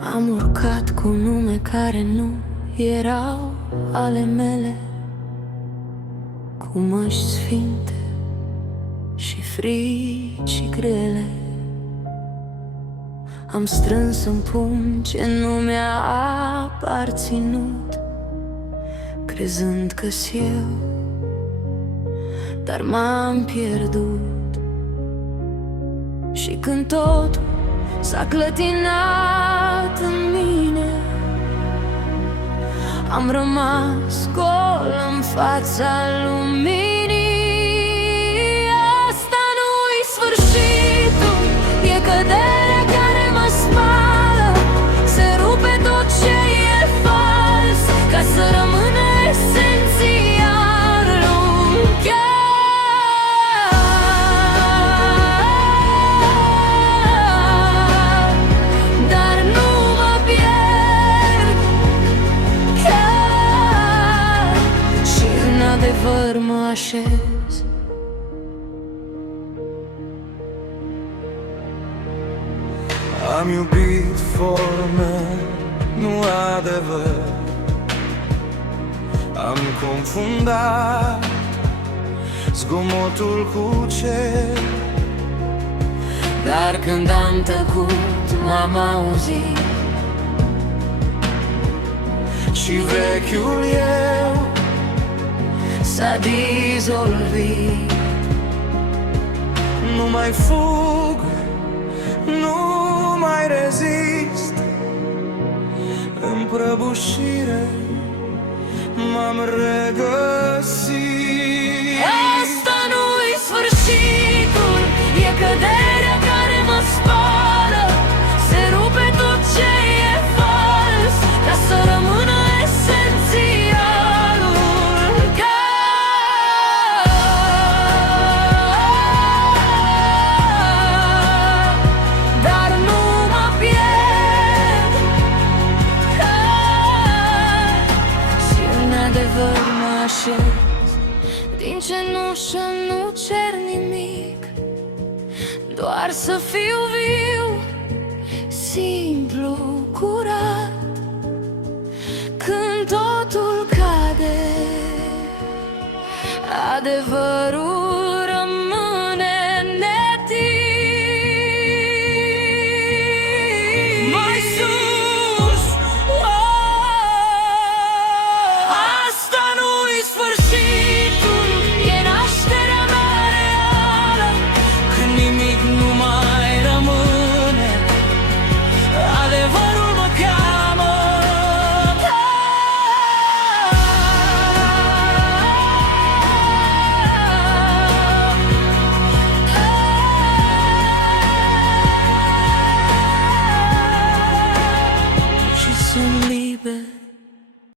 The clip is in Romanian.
Am urcat cu nume care nu erau ale mele, cu măști sfinte și frici grele. Am strâns în pumn ce nu mi-a aparținut, crezând că-s eu, dar m-am pierdut. Și când totul s-a clătinat în mine, am rămas gol în fața luminii. Asta nu-i sfârșitul, e căderea care mă spală. Se rupe tot ce e fals, ca să rămână esențial un chiar. Dar nu mă pierd chiar, și în adevăr mă așez. Am iubit forme, nu adevăr. Am confundat zgomotul cu cer. Dar când am tăcut, m-am auzit Și vechiul eu s-a dizolvit. nu mai fug, nu mai rezist. În prăbușire m-am regăsit. Asta nu-i sfârșitul, e căderea care mă spală. Se rupe tot ce e fals, ca să rămână esențialul chiar. Dar nu mă pierd chiar, și în adevăr mă așez. Din cenușă nu cer nimic, doar să fiu viu, simplu, curat. Când totul cade, adevărul rămâne netit. Mai sus, asta nu-i sfârșitul, e nașterea mea reală. Când nimic nu mai